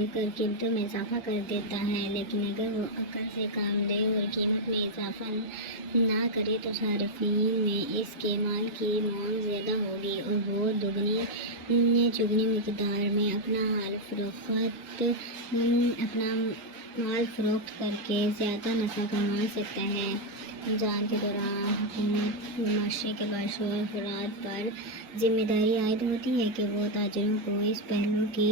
دے کر قیمتوں میں اضافہ کر دیتا ہے، لیکن اگر وہ عقل سے کام لے اور قیمت میں اضافہ نہ کرے تو صارفین میں اس کے مال کی مانگ زیادہ ہوگی اور وہ دگنی چگنی مقدار میں اپنا مال فروخت کر کے زیادہ نفع کما سکتا ہے۔ رمضان کے دوران حکومت و معاشرے کے باشعور افراد پر ذمہ داری عائد ہوتی ہے کہ وہ تاجروں کو اس پہلو کی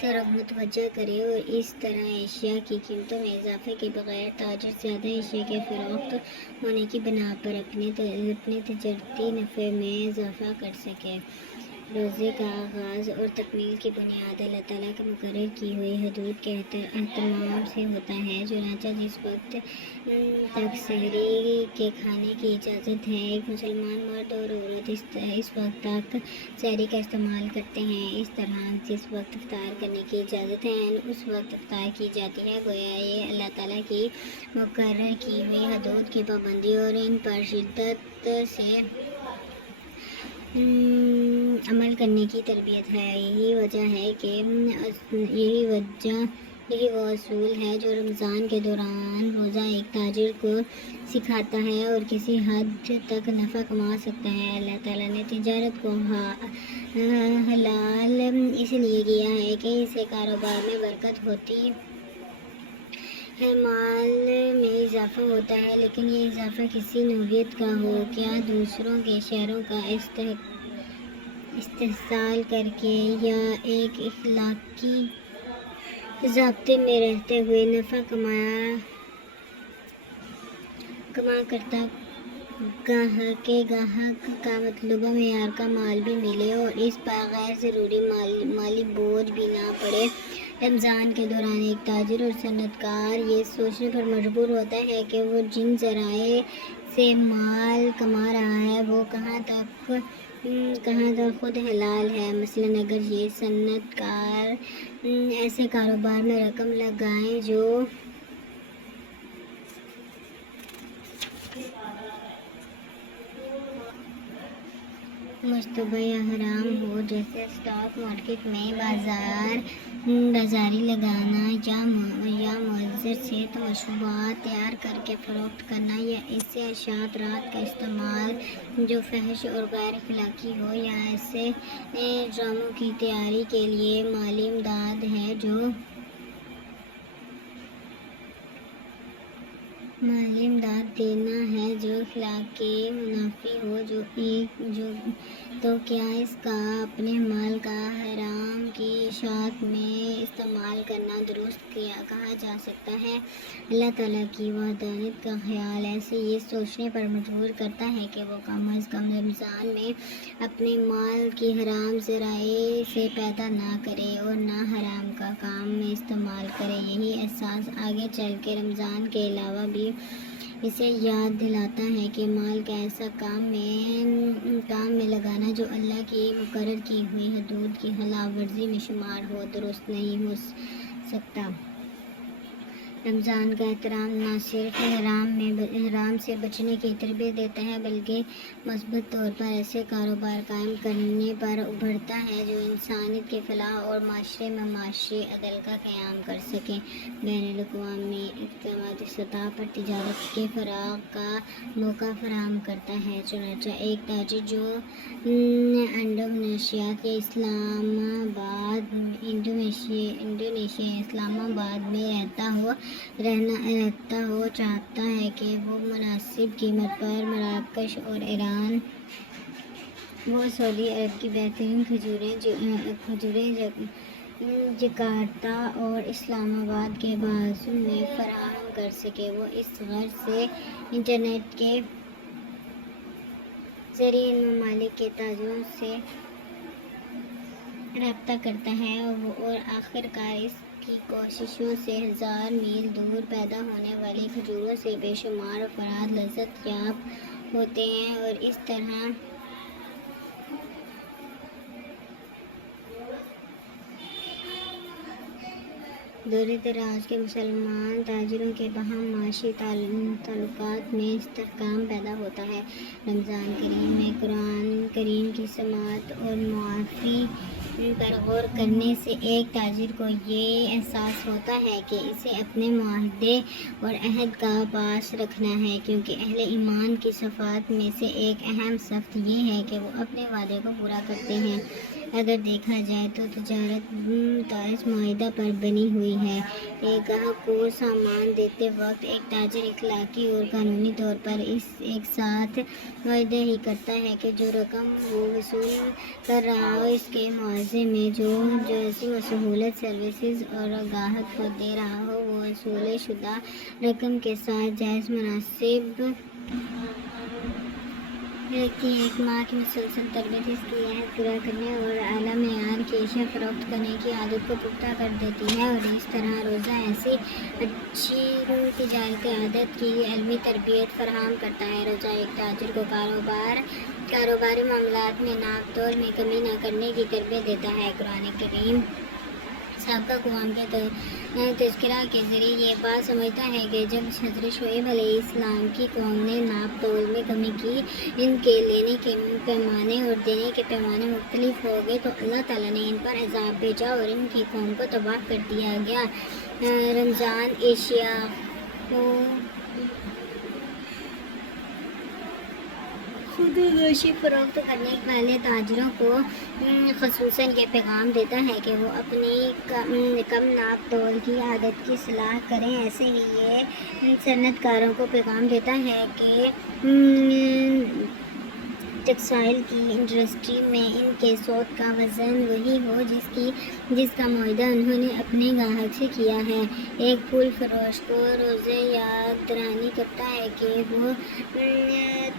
طرف متوجہ کرے اور اس طرح اشیاء کی قیمتوں میں اضافے کے بغیر تاجر زیادہ اشیاء کے فروخت ہونے کی بنا پر اپنے تجارتی نفع میں اضافہ کر سکے۔ روزے کا آغاز اور تکمیل کی بنیاد اللہ تعالیٰ کے مقرر کی ہوئی حدود کے اہتمام سے ہوتا ہے، چنانچہ جس وقت تک سحری کے کھانے کی اجازت ہے، ایک مسلمان مرد اور عورت اس وقت تک سحری کا استعمال کرتے ہیں۔ اس طرح جس وقت افطار کرنے کی اجازت ہے اس وقت افطار کی جاتی ہے، گویا یہ اللہ تعالیٰ کی مقرر کی ہوئی حدود کی پابندی اور ان پر شدت سے عمل کرنے کی تربیت ہے۔ یہی وہ اصول ہے جو رمضان کے دوران روزہ ایک تاجر کو سکھاتا ہے اور کسی حد تک نفع کما سکتا ہے۔ اللہ تعالیٰ نے تجارت کو حلال اس لیے کیا ہے کہ اس سے کاروبار میں برکت ہوتی ہے، مال میں اضافہ ہوتا ہے، لیکن یہ اضافہ کسی نوعیت کا ہو، کیا دوسروں کے شیئروں کا استحصال کر کے یا ایک اخلاقی ضابطے میں رہتے ہوئے نفع کما کرتا گاہک کا مطلوبہ معیار کا مال بھی ملے اور اس پر غیر ضروری مالی بوجھ بھی نہ پڑے۔ رمضان کے دوران ایک تاجر اور صنعت کار یہ سوچنے پر مجبور ہوتا ہے کہ وہ جن ذرائع سے مال کما رہا ہے وہ کہاں تک خود حلال ہے۔ مثلاً اگر یہ صنعت کار ایسے کاروبار میں رقم لگائیں جو مشتبہ یا حرام ہو، جیسے اسٹاک مارکیٹ میں بازاری لگانا یا معذر صحت مشروبات تیار کر کے فروخت کرنا یا ایسے اشاعت کا استعمال جو فحش اور غیر اخلاقی ہو، یا ایسے ڈراموں کی تیاری کے لیے مالی امداد ہے جو دینا ہے جو اخلاق کے منافی ہو، تو کیا اس کا اپنے مال کا حرام کی اشاعت میں استعمال کرنا درست کہا جا سکتا ہے؟ اللہ تعالیٰ کی وحدانیت کا خیال ایسے یہ سوچنے پر مجبور کرتا ہے کہ وہ کم از کم رمضان میں اپنے مال کی حرام ذرائع سے پیدا نہ کرے اور نہ حرام کا کام میں استعمال کرے۔ یہی احساس آگے چل کے رمضان کے علاوہ بھی اسے یاد دلاتا ہے کہ مال کا ایسا کام میں لگانا جو اللہ کی مقرر کی ہوئی حدود کی خلاف ورزی میں شمار ہو، درست نہیں ہو سکتا۔ رمضان کا احترام نہ صرف حرام سے بچنے کی تربیت دیتا ہے بلکہ مثبت طور پر ایسے کاروبار قائم کرنے پر ابھرتا ہے جو انسانیت کی فلاح اور معاشرے میں معاشی عدل کا قیام کر سکیں۔ بین الاقوامی اقتصادی سطح پر تجارت کے فروغ کا موقع فراہم کرتا ہے، چنانچہ ایک تاجر جو انڈونیشیا یا اسلام آباد میں رہتا ہو چاہتا ہے کہ وہ مناسب قیمت پر مراکش اور ایران و سعودی عرب کی بہترین کھجوریں جکارتہ اور اسلام آباد کے بازو میں فراہم کر سکے۔ وہ اس غرض سے انٹرنیٹ کے ذریعے ان ممالک کے تاجروں سے رابطہ کرتا ہے اور آخرکار اس کی کوششوں سے 1000 میل دور پیدا ہونے والی کھجوروں سے بے شمار افراد لذت یاب ہوتے ہیں اور اس طرح دور دراز کے مسلمان تاجروں کے باہم معاشی تعلقات میں استحکام پیدا ہوتا ہے۔ رمضان کریم میں قرآن کریم کی سماعت اور پر غور کرنے سے ایک تاجر کو یہ احساس ہوتا ہے کہ اسے اپنے معاہدے اور عہد کا پاس رکھنا ہے، کیونکہ اہل ایمان کی صفات میں سے ایک اہم صفت یہ ہے کہ وہ اپنے وعدے کو پورا کرتے ہیں۔ اگر دیکھا جائے تو تجارت اس معاہدہ پر بنی ہوئی ہے۔ ایک گاہک کو سامان دیتے وقت ایک تاجر اخلاقی اور قانونی طور پر ایک ساتھ معاہدہ ہی کرتا ہے کہ جو رقم وہ وصول کر رہا ہو اس کے معاوضے میں جو ایسی سہولت، سروسز اور گاہک کو دے رہا ہو وہ وصول شدہ رقم کے ساتھ جائز مناسب رکھتی ہے۔ ایک ماہ کی مسلسل تربیت اس کی عہد پورا کرنے اور اعلیٰ معیار کی اشیاء فروخت کرنے کی عادت کو پختہ کر دیتی ہے، اور اس طرح روزہ ایسی اچھی تجارتی عادت کی علمی تربیت فراہم کرتا ہے۔ روزہ ایک تاجر کو کاروباری معاملات میں ناپ تول میں کمی نہ کرنے کی تربیت دیتا ہے۔ قرآن کریم سابقہ اقوام کے تذکرہ کے ذریعے یہ بات سمجھتا ہے کہ جب حضرت شعیب علیہ السلام کی قوم نے ناپ تول میں کمی کی، ان کے لینے کے پیمانے اور دینے کے پیمانے مختلف ہو گئے، تو اللہ تعالیٰ نے ان پر عذاب بھیجا اور ان کی قوم کو تباہ کر دیا گیا۔ رمضان اشیاء کو خود نوشی فروخت کرنے والے تاجروں کو خصوصاً یہ پیغام دیتا ہے کہ وہ اپنی کم ناپ تول کی عادت کی اصلاح کریں۔ ایسے ہی یہ صنعت کاروں کو پیغام دیتا ہے کہ ٹیکسٹائل کی انڈسٹری میں ان کے سود کا وزن وہی ہو جس کا معاہدہ انہوں نے اپنے گاہک سے کیا ہے۔ ایک پھول فروش کو روزے یاد دہانی کرتا ہے کہ وہ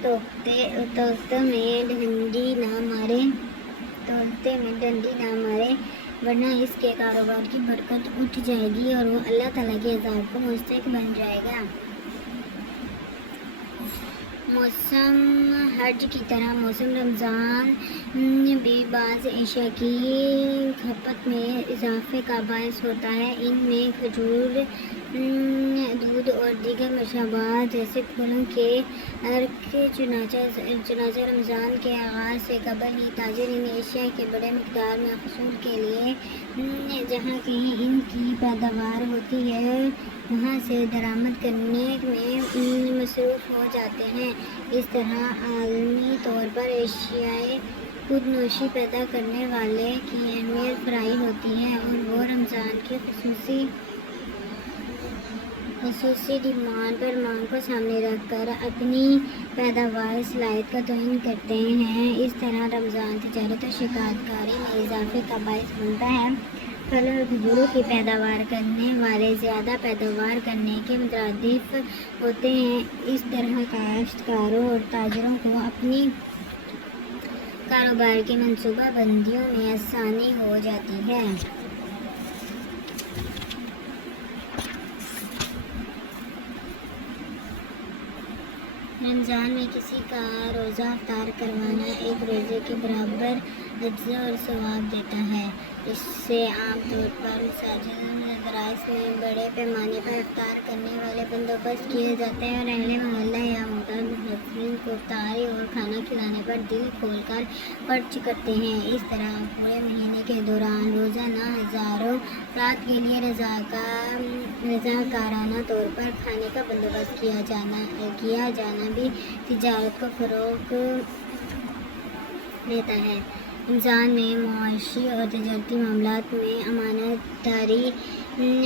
تولتے میں ڈنڈی نہ مارے، ورنہ اس کے کاروبار کی برکت اٹھ جائے گی اور وہ اللہ تعالیٰ کے عذاب کو مستحق بن جائے گا۔ موسم حج کی طرح موسم رمضان بھی بعض اشیاء کی کھپت میں اضافے کا باعث ہوتا ہے۔ ان میں کھجور، دودھ اور دیگر مشروبات جیسے پھلوں کے عرق، چنانچہ رمضان کے آغاز سے قبل ہی تاجر ان اشیاء کے بڑے مقدار میں حصول کے لیے جہاں کہیں ان کی پیداوار ہوتی ہے وہاں سے درآمد کرنے میں مصروف ہو جاتے ہیں۔ اس طرح عالمی طور پر اشیائے خود نوشی پیدا کرنے والے کی اہمیت فرائی ہوتی ہے اور وہ رمضان کی خصوصی ڈیمانڈ پر مانگ کو سامنے رکھ کر اپنی پیداوار صلاحیت کا تعین کرتے ہیں۔ اس طرح رمضان تجارت اور شکایت کاری میں اضافے کا باعث بنتا ہے۔ پھل اور کھجوروں کی پیداوار کرنے والے زیادہ پیداوار کرنے کے مترادف ہوتے ہیں۔ اس طرح کاشتکاروں اور تاجروں کو اپنی کاروبار کی منصوبہ بندیوں میں آسانی ہو جاتی ہے۔ رمضان میں کسی کا روزہ افطار کروانا ایک روزے کے برابر اجر اور ثواب دیتا ہے۔ اس سے عام طور پر مساجد اور مدارس میں بڑے پیمانے پر افطار کرنے والے بندوبست کیے جاتے ہیں اور اہل محلہ یا محترم محفوظین کو افطاری اور کھانا کھلانے پر دل کھول کر خرچ کرتے ہیں۔ اس طرح پورے مہینے کے دوران روزانہ ہزاروں افراد کے لیے رضاکارانہ طور پر کھانے کا بندوبست کیا جانا بھی تجارت کو فروغ دیتا ہے۔ رمضان میں معاشی اور تجارتی معاملات میں امانت داری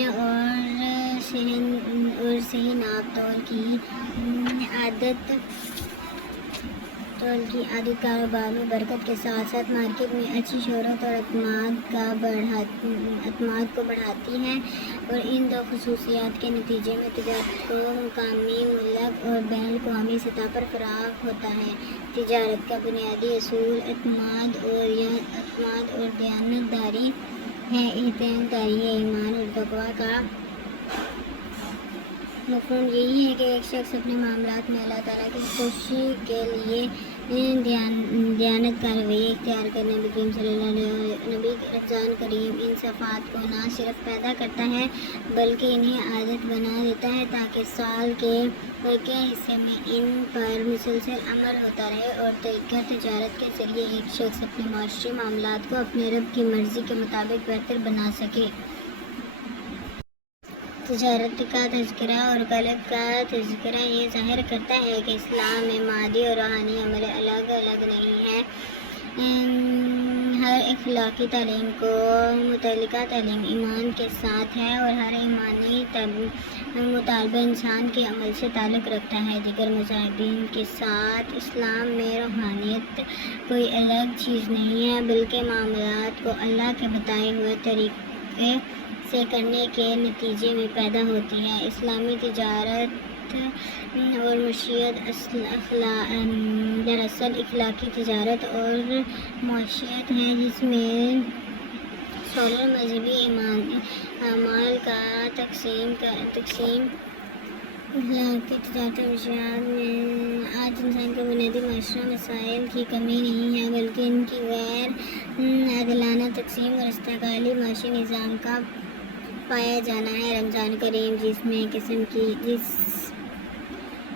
اور صحیح ناپ تول کی عادت کاروبار میں برکت کے ساتھ ساتھ مارکیٹ میں اچھی شہرت اور اعتماد کو بڑھاتی ہے، اور ان دو خصوصیات کے نتیجے میں تجارت کو مقامی، ملک اور بین الاقوامی سطح پر فروغ ہوتا ہے۔ تجارت کا بنیادی اصول اعتماد اور دیانت داری ہے۔ اعتماد داری ایمان اور تقویٰ کا مفہوم یہی ہے کہ ایک شخص اپنے معاملات میں اللہ تعالیٰ کی خوشی کے لیے دیانت کا رویہ اختیار کرنا نبی کریم صلی اللہ علیہ نبی رمضان کریم ان صفات کو نہ صرف پیدا کرتا ہے بلکہ انہیں عادت بنا دیتا ہے تاکہ سال کے باقی حصے میں ان پر مسلسل عمل ہوتا رہے اور طریقہ تجارت کے ذریعے ایک شخص اپنے معاشی معاملات کو اپنے رب کی مرضی کے مطابق بہتر بنا سکے۔ تجارت کا تذکرہ اور قلب کا تذکرہ یہ ظاہر کرتا ہے کہ اسلام میں مادی اور روحانی عمل الگ الگ نہیں ہے۔ ہر اخلاقی تعلیم کو متعلقہ تعلیم ایمان کے ساتھ ہے اور ہر ایمانی مطالبہ انسان کے عمل سے تعلق رکھتا ہے۔ دیگر مذاہبین کے ساتھ اسلام میں روحانیت کوئی الگ چیز نہیں ہے بلکہ معاملات کو اللہ کے بتائے ہوئے طریقے سے کرنے کے نتیجے میں پیدا ہوتی ہے۔ اسلامی تجارت اور معیشت دراصل اخلاقی تجارت اور معیشت ہے جس میں سولر مذہبی اعمال کا تقسیم اخلاقی تجارت اور معیشت میں آج انسان کے بنیادی معاشرہ مسائل کی کمی نہیں ہے بلکہ ان کی غیر عادلانہ تقسیم اور استقلالی معاشی نظام کا پایا جانا ہے۔ رمضان کریم جس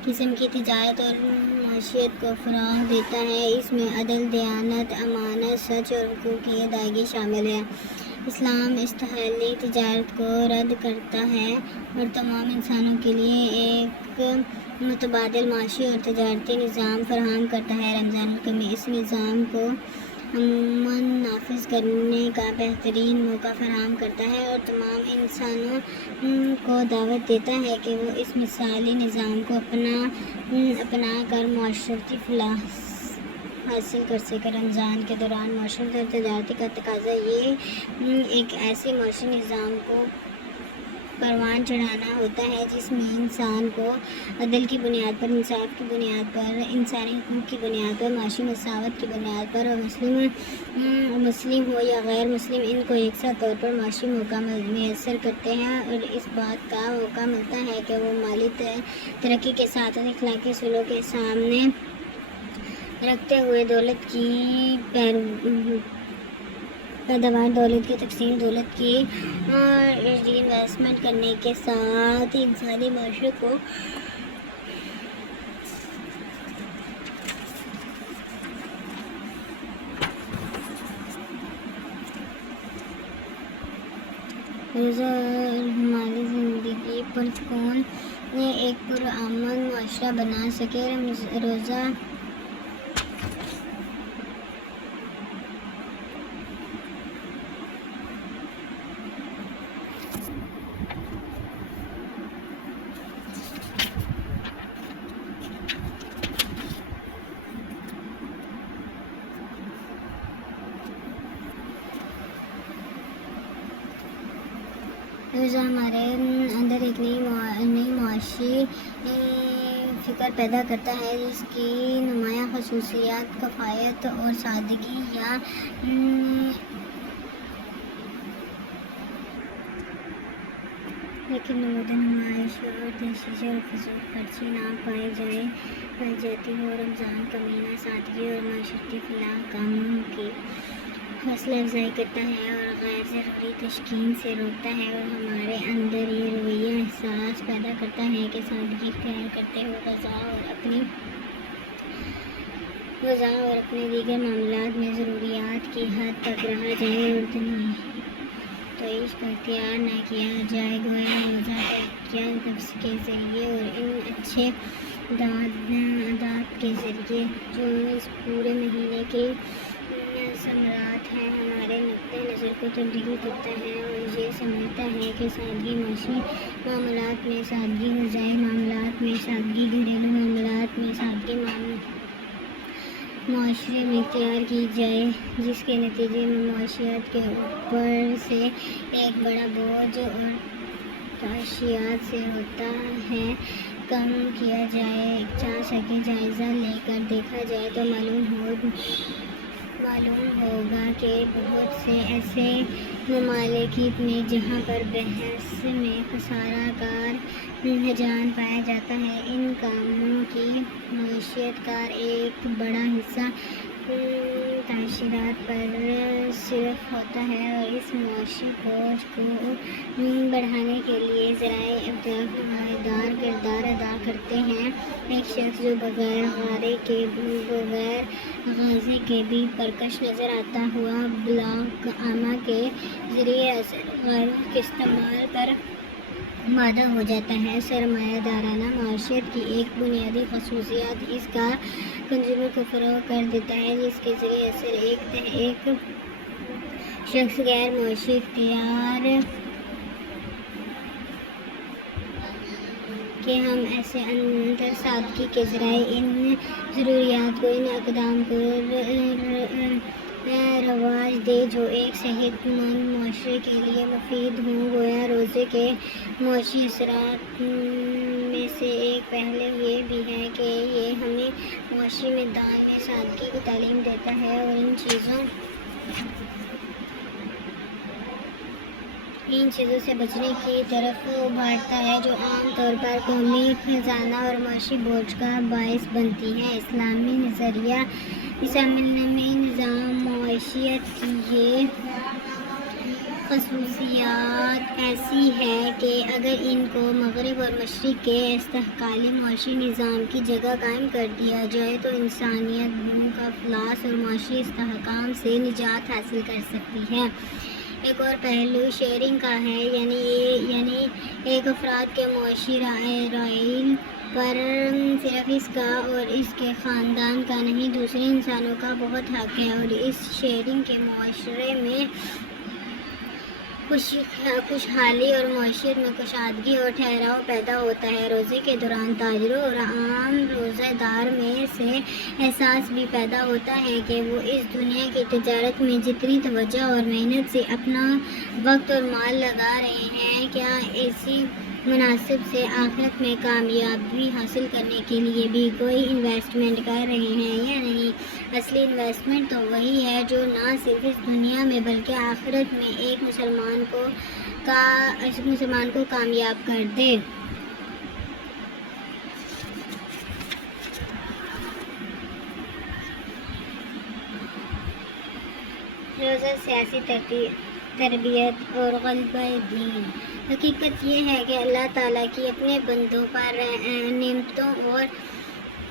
قسم کی تجارت اور معیشت کو فروغ دیتا ہے اس میں عدل، دیانت، امانت، سچ اور حقوق کی ادائیگی شامل ہے۔ اسلام استحالی تجارت کو رد کرتا ہے اور تمام انسانوں کے لیے ایک متبادل معاشی اور تجارتی نظام فراہم کرتا ہے۔ رمضان الکریم اس نظام کو عموماً نافذ کرنے کا بہترین موقع فراہم کرتا ہے اور تمام انسانوں کو دعوت دیتا ہے کہ وہ اس مثالی نظام کو اپنا کر معاشرتی فلاح حاصل کر سکے۔ رمضان کے دوران معاشرت اور تجارت کا تقاضا یہ ایک ایسے معاشی نظام کو پروان چڑھانا ہوتا ہے جس میں انسان کو عدل کی بنیاد پر، انصاف کی بنیاد پر، انسانی حقوق کی بنیاد پر، معاشی مساوات کی بنیاد پر اور مسلم ہو یا غیر مسلم ان کو یکساں طور پر معاشی موقع میسر کرتے ہیں اور اس بات کا موقع ملتا ہے کہ وہ مالی ترقی کے ساتھ اخلاقی اصولوں کے سامنے رکھتے ہوئے دولت کی پیداوار، دولت کی تقسیم، دولت کی ری انویسٹمنٹ کرنے کے ساتھ انسانی معاشرے کو روزہ اور ہماری زندگی پرسکون ایک پرامن معاشرہ بنا سکے۔ روزہ ہمارے اندر ایک نئی معاشی فکر پیدا کرتا ہے جس کی نمایاں خصوصیات کفایت اور سادگی یا لیکن نمود نمائش اور دشیش اور فضول خرچی نہ پائی جاتی ہو۔ رمضان کا مہینہ سادگی اور معاشرتی فلاح کاموں کی حوصلہ افزائی کرتا ہے اور غیر ضروری تشکین سے روکتا ہے اور ہمارے اندر یہ رویہ احساس پیدا کرتا ہے کہ سادگی اختیار کرتے ہوئے غذا اور اپنے دیگر معاملات میں ضروریات کی حد تک رہا جائے اور تعیش کا اختیار نہ کیا جائے۔ گویا روزہ ترقیہ نفس کے ذریعے اور ان اچھے عادات کے ذریعے جو اس پورے مہینے کے ثمرات ہیں ہمارے نقطۂ نظر کو تبدیل کرتا ہے اور یہ سمجھتا ہے کہ سادگی معاشی معاملات میں سادگی، غذائی معاملات میں سادگی، گھریلو معاملات میں سادگی معاشرے میں اختیار کی جائے جس کے نتیجے میں معاشیات کے اوپر سے ایک بڑا بوجھ اور تعشیات سے ہوتا ہے کم کیا جا سکے۔ جائزہ لے کر دیکھا جائے تو معلوم معلوم ہوگا کہ بہت سے ایسے ممالک میں جہاں پر بحث میں خسارہ کار رجحان پایا جاتا ہے، ان کاموں کی معیشت کا ایک بڑا حصہ تعشیرات پر صرف ہوتا ہے، اور اس معاشی بوجھ کو بڑھانے کے لیے ذرائع ابداع نمایاں کردار ادا کرتے ہیں۔ ایک شخص جو بغیر غازے کے بھی پرکش نظر آتا ہوا بلاک عامہ کے ذریعے اثر غیر استعمال پر آمادہ ہو جاتا ہے۔ سرمایہ دارانہ معیشت کی ایک بنیادی خصوصیت اس کا کنزیومر کو فروغ کر دیتا ہے، جس کے ذریعے اثر ایک شخص غیر معاشی اختیار کہ ہم ایسے اندر سادگی کے ذرائع ان ضروریات کو، ان اقدام کو رواج دے جو ایک صحت مند معاشرے کے لیے مفید ہوں۔ گویا روزے کے معاشی اثرات میں سے ایک پہلو یہ بھی ہے کہ یہ ہمیں معاشی میدان میں سادگی کی تعلیم دیتا ہے اور ان چیزوں سے بچنے کی طرف ابھارتا ہے جو عام طور پر قومی خزانہ اور معاشی بوجھ کا باعث بنتی ہیں۔ اسلامی نظام معیشت کی یہ خصوصیات ایسی ہے کہ اگر ان کو مغرب اور مشرق کے استحصالی معاشی نظام کی جگہ قائم کر دیا جائے تو انسانیت بھوک، افلاس اور معاشی استحکام سے نجات حاصل کر سکتی ہے۔ ایک اور پہلو شیئرنگ کا ہے، یعنی ایک افراد کے معاشی رائل پر صرف اس کا اور اس کے خاندان کا نہیں، دوسرے انسانوں کا بہت حق ہے، اور اس شیئرنگ کے معاشرے میں خوشحالی اور معیشت میں کشادگی اور ٹھہراؤ پیدا ہوتا ہے۔ روزے کے دوران تاجروں اور عام روزہ دار میں سے احساس بھی پیدا ہوتا ہے کہ وہ اس دنیا کی تجارت میں جتنی توجہ اور محنت سے اپنا وقت اور مال لگا رہے ہیں، کیا اسی مناسب سے آخرت میں کامیابی حاصل کرنے کے لیے بھی کوئی انویسٹمنٹ کر رہے ہیں یا نہیں۔ اصلی انویسٹمنٹ تو وہی ہے جو نہ صرف اس دنیا میں بلکہ آخرت میں ایک مسلمان کو کامیاب کر دے۔ روزہ سیاسی تربیت اور غلبہ دین۔ حقیقت یہ ہے کہ اللہ تعالیٰ کی اپنے بندوں پر نعمتوں اور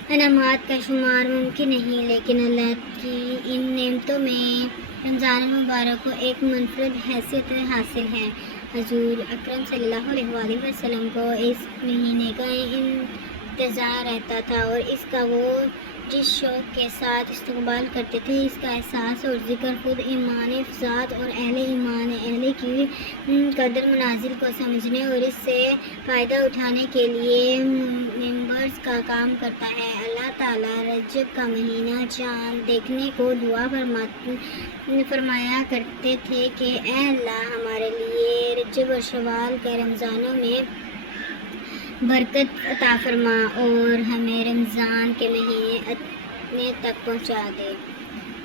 انعامات کا شمار ممکن نہیں، لیکن اللہ کی ان نعمتوں میں رمضان المبارک کو ایک منفرد حیثیت حاصل ہے۔ حضور اکرم صلی اللہ علیہ وآلہ وسلم کو اس مہینے کا انتظار رہتا تھا، اور اس کا وہ جس شوق کے ساتھ استقبال کرتے تھے، اس کا احساس اور ذکر خود ایمان افزاد اور اہل کی قدر منازل کو سمجھنے اور اس سے فائدہ اٹھانے کے لیے ممبرز کا کام کرتا ہے۔ اللہ تعالیٰ رجب کا مہینہ چاند دیکھنے کو دعا فرمایا کرتے تھے کہ اے اللہ، ہمارے لیے رجب اور شوال کے رمضانوں میں برکت عطا فرما اور ہمیں رمضان کے مہینے تک پہنچا دے۔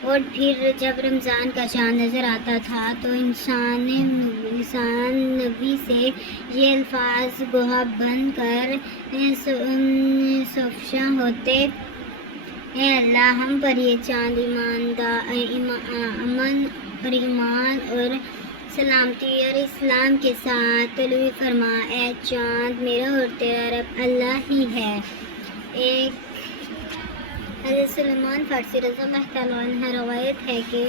اور پھر جب رمضان کا چاند نظر آتا تھا تو انسان نبی سے یہ الفاظ گویا بن کر سفشاں ہوتے، اے اللہ، ہم پر یہ چاند امن اور ایمان اور سلامتی اور اسلام کے ساتھ طلوع فرما۔ اے چاند، میرا اور تیرا رب اللہ ہی ہے۔ ایک حضرت سلمان فارسی رضی اللہ تعالیٰ عنہ روایت ہے کہ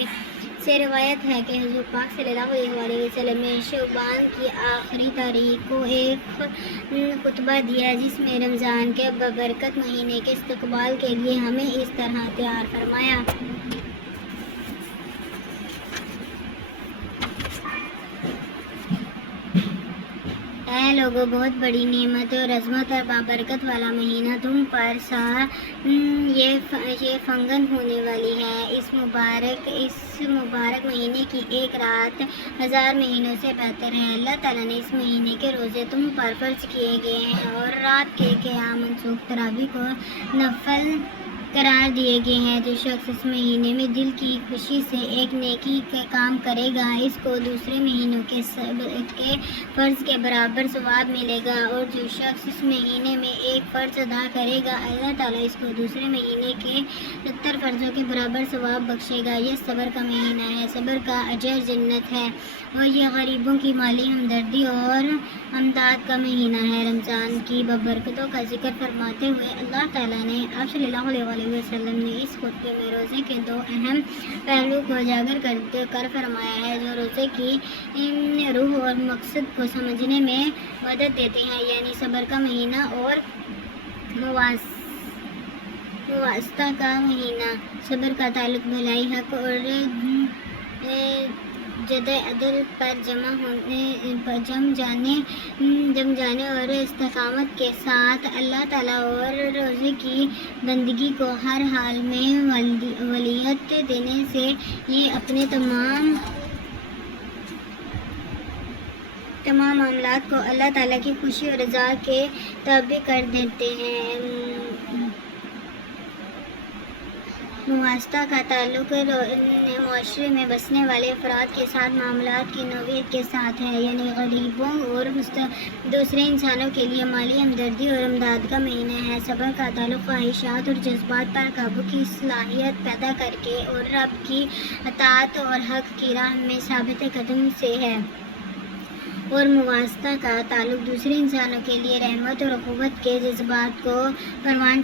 حضور پاک صلی اللہ علیہ وآلہ وسلم نے شعبان کی آخری تاریخ کو ایک خطبہ دیا جس میں رمضان کے ببرکت مہینے کے استقبال کے لیے ہمیں اس طرح تیار فرمایا۔ اے لوگوں، بہت بڑی نعمت اور عظمت اور بابرکت والا مہینہ تم پر یہ فنگن ہونے والی ہے۔ اس مبارک مہینے کی ایک رات 1000 مہینوں سے بہتر ہے۔ اللہ تعالیٰ نے اس مہینے کے روزے تم پر فرض کیے گئے ہیں اور رات کے قیام منسوخ تراویح کو نفل قرار دیے گئے ہیں۔ جو شخص اس مہینے میں دل کی خوشی سے ایک نیکی کا کام کرے گا اس کو دوسرے مہینوں کے فرض کے برابر ثواب ملے گا، اور جو شخص اس مہینے میں ایک فرض ادا کرے گا اللہ تعالیٰ اس کو دوسرے مہینے کے 70 فرضوں کے برابر ثواب بخشے گا۔ یہ صبر کا مہینہ ہے، صبر کا اجر جنت ہے، اور یہ غریبوں کی مالی ہمدردی اور امداد کا مہینہ ہے۔ رمضان کی ببرکتوں کا ذکر فرماتے ہوئے اللہ تعالیٰ نے آپ صلی اللہ علیہ وسلم نے اس خطبے میں روزے کے 2 اہم پہلو کو اجاگر کر فرمایا ہے جو روزے کی روح اور مقصد کو سمجھنے میں مدد دیتے ہیں، یعنی صبر کا مہینہ اور مواسطہ کا مہینہ۔ صبر کا تعلق بھلائی، حق اور جد عدل پر جم جانے اور استقامت کے ساتھ اللہ تعالیٰ اور روزے کی بندگی کو ہر حال میں ولیت دینے سے یہ اپنے تمام معاملات کو اللہ تعالیٰ کی خوشی اور رضا کے تابع کر دیتے ہیں۔ مواسطہ کا تعلق معاشرے میں بسنے والے افراد کے ساتھ معاملات کی نوعیت کے ساتھ ہے، یعنی غریبوں اور دوسرے انسانوں کے لیے مالی ہمدردی اور امداد کا مہینہ ہے۔ صبر کا تعلق خواہشات اور جذبات پر قابو کی صلاحیت پیدا کر کے اور رب کی اطاعت اور حق کی راہ میں ثابت قدم سے ہے، اور مواسطہ کا تعلق دوسرے انسانوں کے لیے رحمت اور اخوت کے جذبات کو پروان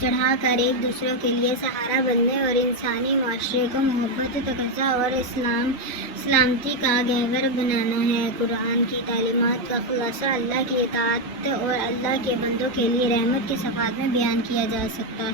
چڑھا کر ایک دوسرے کے لیے سہارا بننے اور انسانی معاشرے کو محبت، تقاضا اور سلامتی کا گہور بنانا ہے۔ قرآن کی تعلیمات کا خلاصہ اللہ کی اطاعت اور اللہ کے بندوں کے لیے رحمت کے صفات میں بیان کیا جا سکتا ہے۔